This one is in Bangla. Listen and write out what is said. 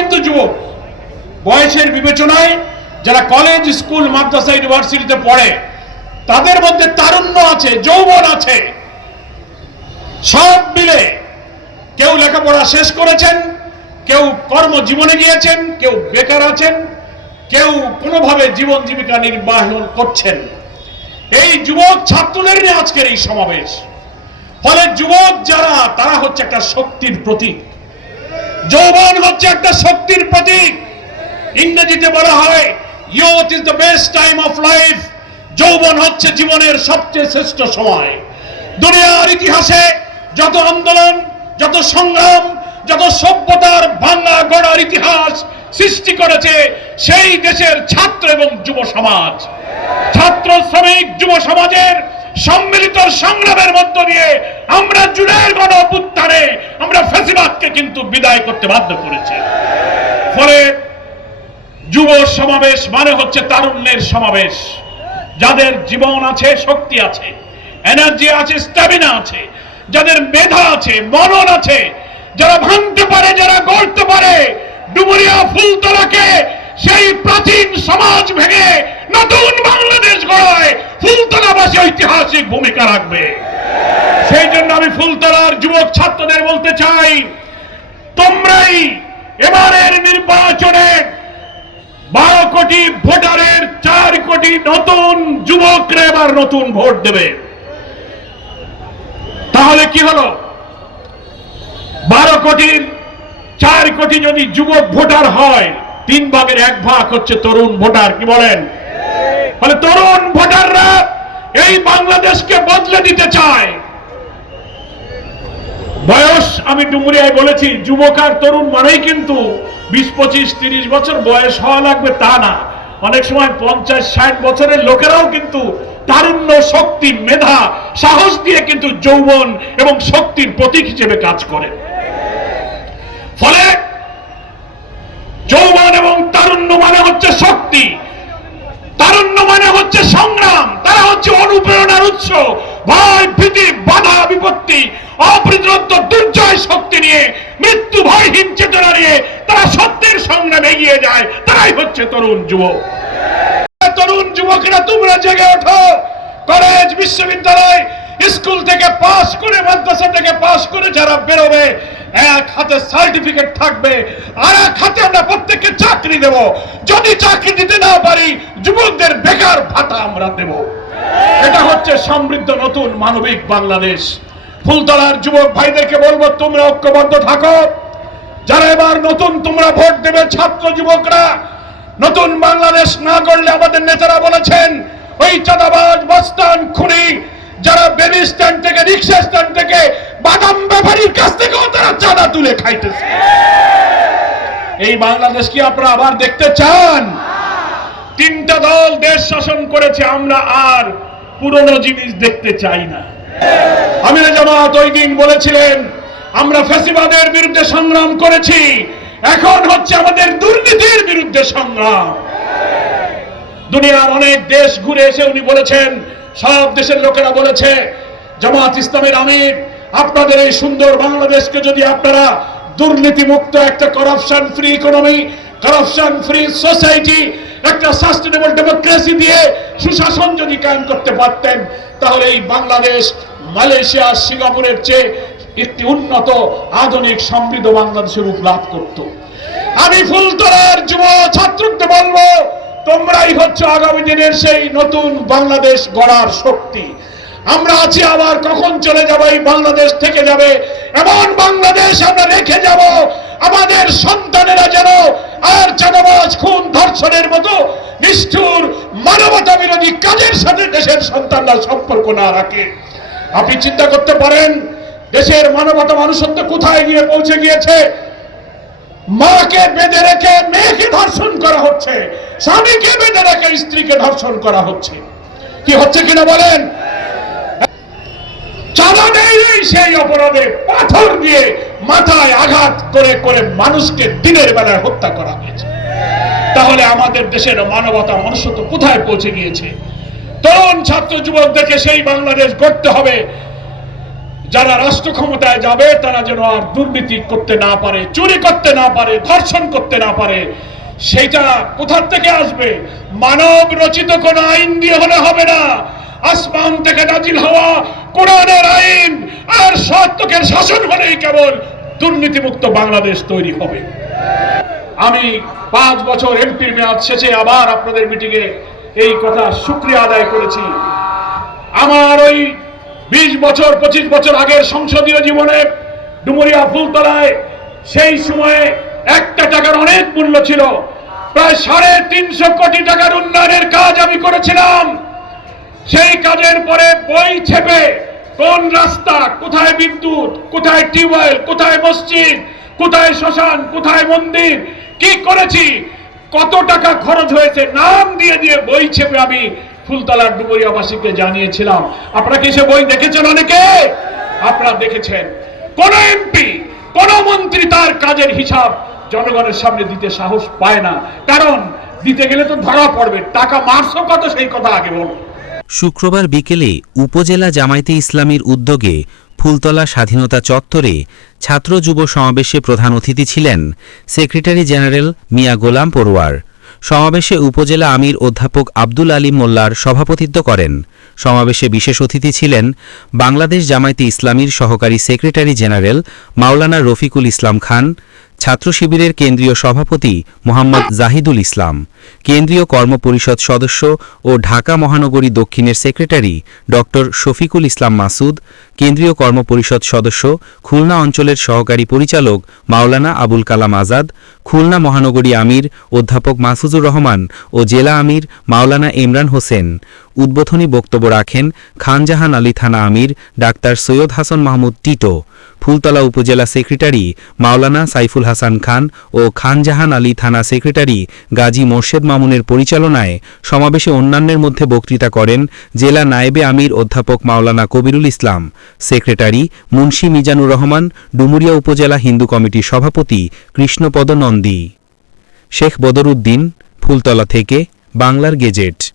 কিন্তু যুবক বয়সের বিবেচনায় যারা কলেজ স্কুল মাদ্রাসা ইউনিভার্সিটিতে পড়ে, তাদের মধ্যে তারুণ্য আছে, যৌবন আছে। সব মিলে কেউ লেখাপড়া শেষ করেছেন, কেউ কর্মজীবনে গিয়েছেন, কেউ বেকার আছেন, কেউ কোনোভাবে জীবন জীবিকা নির্বাহ করছেন। এই যুবক ছাত্রদের নিয়ে আজকের এই সমাবেশ। ফলে যুবক যারা, তারা হচ্ছে একটা শক্তির প্রতীক। যৌবন হচ্ছে একটা শক্তির প্রতীক। ইংরেজিতে বলা হয় youth is the best time of life যৌবন হচ্ছে জীবনের সবচেয়ে শ্রেষ্ঠ সময়। দুনিয়ার ইতিহাসে যত আন্দোলন, যত সংগ্রাম, যত সভ্যতার ভাঙ্গা গড়ার ইতিহাস সৃষ্টি করেছে, সেই দেশের ছাত্র এবং যুব সমাজ। ছাত্র, শ্রমিক, যুব সমাজের সম্মিলিত সংগ্রামের মধ্য দিয়ে আমরা জুড়ের গণ অভ্যুত্থানে আমরা ফেসিবাদকে কিন্তু বিদায় করতে বাধ্য করেছি। ফলে যুব সমাবেশ মানে হচ্ছে তারুণ্যের সমাবেশ। যাদের জীবন আছে, শক্তি আছে এনার্জি আছে স্ট্যামিনা আছে, যাদের মেধা আছে, মনন আছে, যারা ভাঙতে পারে, যারা গড়তে পারে ডুমুরিয়া ফুলতলাকে সেই প্রাচীন সমাজ ভেঙে নতুন বাংলাদেশ গড়ায় ফুলতলাবাসী ঐতিহাসিক ভূমিকা রাখবে। সেই জন্য আমি ফুলতলার যুবক ছাত্রদের বলতে চাই, তোমরাই এবারের নির্বাচনে বারো কোটি ভোটারের চার কোটি নতুন যুবকরা এবার নতুন ভোট দেবে। তাহলে কি হলো? বারো কোটির চার কোটি যদি যুবক ভোটার হয়, তিন ভাগের এক ভাগ হচ্ছে তরুণ ভোটার, কি বলেন? তরুণ ভোটাররা এই বাংলাদেশকে বদলে দিতে চায়। বয়স, আমি ডুমুরিয়ায় বলেছি যুবক আর তরুণ মানেই কিন্তু বিশ, পঁচিশ, তিরিশ বছর বয়স হওয়া লাগবে তা না। অনেক সময় পঞ্চাশ, ষাট বছরের লোকেরাও কিন্তু তারুণ্য, শক্তি, মেধা, সাহস দিয়ে কিন্তু যৌবন এবং শক্তির প্রতীক হিসেবে কাজ করে। ফলে যৌবন এবং তারুণ্য মানে হচ্ছে শক্তি তারুণ্য মানে হচ্ছে সংগ্রাম তারা হচ্ছে অনুপ্রেরণার উৎস ভয় ভীতি বিপত্তি অপ্রতিরোধ দুর্জয় শক্তি নিয়ে, মৃত্যু ভয়হীন চেতনা নিয়ে তারা সত্যের সংগ্রামে এগিয়ে যায়। তারাই হচ্ছে তরুণ যুবক। তরুণ যুবকেরা তোমরা জেগে ওঠো। কলেজ, বিশ্ববিদ্যালয়, স্কুল থেকে পাশ করে, মাদ্রাসা থেকে পাশ করে যারা বেরোবে, এক হাতে সার্টিফিকেট থাকবে, আর এক হাতে আমরা প্রত্যেককে চাকরি দেব। যদি চাকরি দিতে না পারি, যুবকদের বেকার ভাতা আমরা দেব। এটা হচ্ছে সমৃদ্ধ নতুন মানবিক বাংলাদেশ। ফুলতলার যুবক ভাইদেরকে বলব, তোমরা ঐক্যবদ্ধ থাকো। যারা এবার নতুন তোমরা ভোট দেবে, ছাত্র যুবকরা, নতুন বাংলাদেশ না করলে আমাদের নেতারা বলেছেন, ওই চাঁদাবাজ বস্তান খুনি, যারা বেবি স্ট্যান্ড থেকে, রিক্সা স্ট্যান্ড থেকে, বাদাম ব্যাপারীর কাছ থেকেও তারা চাঁদা তুলে খাইতেছে। এই বাংলাদেশ কি আপনারা আবার দেখতে চান? তিনটা দল দেশ শাসন করেছে, আমরা আর পুরনো জিনিস দেখতে চাই না। আমির জামাত ওই দিন বলেছিলেন, আমরা ফ্যাসিবাদের বিরুদ্ধে সংগ্রাম করেছি, এখন হচ্ছে আমাদের দুর্নীতির বিরুদ্ধে সংগ্রাম। দুনিয়ার অনেক দেশ ঘুরে এসে উনি বলেছেন, সব দেশের লোকেরা বলেছে, জামাত ইসলামের আমির, আপনাদের এই সুন্দর বাংলাদেশকে যদি আপনারা দুর্নীতি মুক্ত একটা corruption free economy corruption free society একটা সাস্টেনেবল ডেমোক্রেসি দিয়ে সুশাসন যদি কায়েম করতে পারতেন, তাহলে এই বাংলাদেশ মালয়েশিয়া, সিঙ্গাপুরের চেয়ে একটি উন্নত, আধুনিক, সমৃদ্ধ বাংলাদেশের রূপ লাভ করত। আমি ফুলতলার যুব ছাত্রদের বলব, তোমরাই হচ্ছে আগামী দিনের সেই নতুন বাংলাদেশ গড়ার শক্তি। আমরা আছি আবার কখন চলে যাব, এই বাংলাদেশ থেকে যাবে? এমন বাংলাদেশ আমরা রেখে যাব, আমাদের সন্তানেরা যেন আর চাঁদাবাজ, খুন, ধর্ষণের মতো নিষ্ঠুর মানবতা বিরোধী কাজের সাথে দেশের সন্তানরা সম্পর্ক না রাখে। আপনি চিন্তা করতে পারেন, দেশের মানবতা মানুষত্ব কোথায় গিয়ে পৌঁছে গিয়েছে? মাকে বেঁধে রেখে মেয়েকে ধর্ষণ করা হচ্ছে, স্বামীকে বেঁধে রেখে স্ত্রীকে ধর্ষণ করা হচ্ছে। কি হচ্ছে কিনা বলেন? চাঁদা নেই সেই অপরাধে, পাথর দিয়ে মাথায় আঘাত করে করে মানুষকে দিনের বেলায় হত্যা করা হয়েছে। তাহলে আমাদের দেশের মানবতা মনুষ্যত্ব কোথায় পৌঁছে গিয়েছে? তরুণ ছাত্র যুবকদেরকে সেই বাংলাদেশ গড়তে হবে। যারা রাষ্ট্র ক্ষমতায় যাবে, তারা যেন আর দুর্নীতি করতে না পারে, চুরি করতে না পারে, ধর্ষণ করতে না পারে সেটা কোথার থেকে আসবে? মানব রচিত কোন আইন দিয়ে হলে হবে না। আসমান থেকে নাজিল হওয়া কোরআনের আইন আর সত্যকের শাসন হলেই কেবল দুর্নীতিমুক্ত বাংলাদেশ তৈরি হবে। আমি পাঁচ বছর এমপির মেয়াদ শেষে আবার আপনাদের মিটিংয়ে এই কথা শুক্রিয়া আদায় করেছি। আমার ওই বিশ বছর, পঁচিশ বছর আগের সংসদীয় জীবনে ডুমুরিয়া ফুলতলায় সেই সময়ে একটা টাকার অনেক মূল্য ছিল। প্রায় সাড়ে তিনশো কোটি টাকার উন্নয়নের কাজ আমি করেছিলাম। সেই কাজের পরে বই ছেপে কোন রাস্তা, কোথায় বিদ্যুৎ, কোথায় টিউবওয়েল, কোথায় মসজিদ, কোথায় শ্মশান, কোথায় মন্দির, কি করেছি? কত টাকা খরচ হয়েছে? নাম দিয়ে দিয়ে বই ছেপে আমি ফুলতলার ডুবুরিয়াবাসীকে জানিয়েছিলাম। আপনারা কি সে বই দেখেছেন অনেকে? আপনারা দেখেছেন। কোন এমপি, কোন মন্ত্রী তার কাজের হিসাব জনগণের সামনে দিতে সাহস পায় না। কারণ দিতে গেলে তো ধরা পড়বে। টাকা মারছো কত সেই কথা আগে বলো। শুক্রবার বিকেলে উপজেলা জামায়াতে ইসলামীর উদ্যোগে ফুলতলা স্বাধীনতা চত্বরে ছাত্র যুব সমাবেশে প্রধান অতিথি ছিলেন সেক্রেটারি জেনারেল মিয়া গোলাম পড়ুয়ার সমাবেশে উপজেলা আমির অধ্যাপক আব্দুল আলী মোল্লার সভাপতিত্ব করেন। সমাবেশে বিশেষ অতিথি ছিলেন বাংলাদেশ জামায়াতে ইসলামীর সহকারী সেক্রেটারি জেনারেল মাওলানা রফিকুল ইসলাম খান ছাত্র শিবিরের কেন্দ্রীয় সভাপতি মোহাম্মদ জাহিদুল ইসলাম, কেন্দ্রীয় কর্মপরিষদ সদস্য ও ঢাকা মহানগরী দক্ষিণের সেক্রেটারি ড. শফিকুল ইসলাম মাসুদ, কেন্দ্রীয় কর্মপরিষদ সদস্য খুলনা অঞ্চলের সহকারী পরিচালক মাওলানা আবুল কালাম আজাদ, খুলনা মহানগরী আমির অধ্যাপক মাসুজুর রহমান ও জেলা আমির মাওলানা ইমরান হোসেন উদ্বোধনী বক্তব্য রাখেন খানজাহান আলী থানা আমির ডাক্তার সৈয়দ হাসান মাহমুদ টিটো, ফুলতলা উপজেলা সেক্রেটারি মাওলানা সাইফুল হাসান খান ও খানজাহান আলী থানা সেক্রেটারি গাজী মোর্শেদ মামুনের পরিচালনায় সমাবেশে অন্যান্যের মধ্যে বক্তৃতা করেন জেলা নায়েবে আমির অধ্যাপক মাওলানা কবিরুল ইসলাম, সেক্রেটারি মুন্সি মিজানুর রহমান, ডুমুরিয়া উপজেলা হিন্দু কমিটির সভাপতি কৃষ্ণপদ নন্দী। শেখ বদরুদ্দিন, ফুলতলা থেকে, বাংলার গেজেট।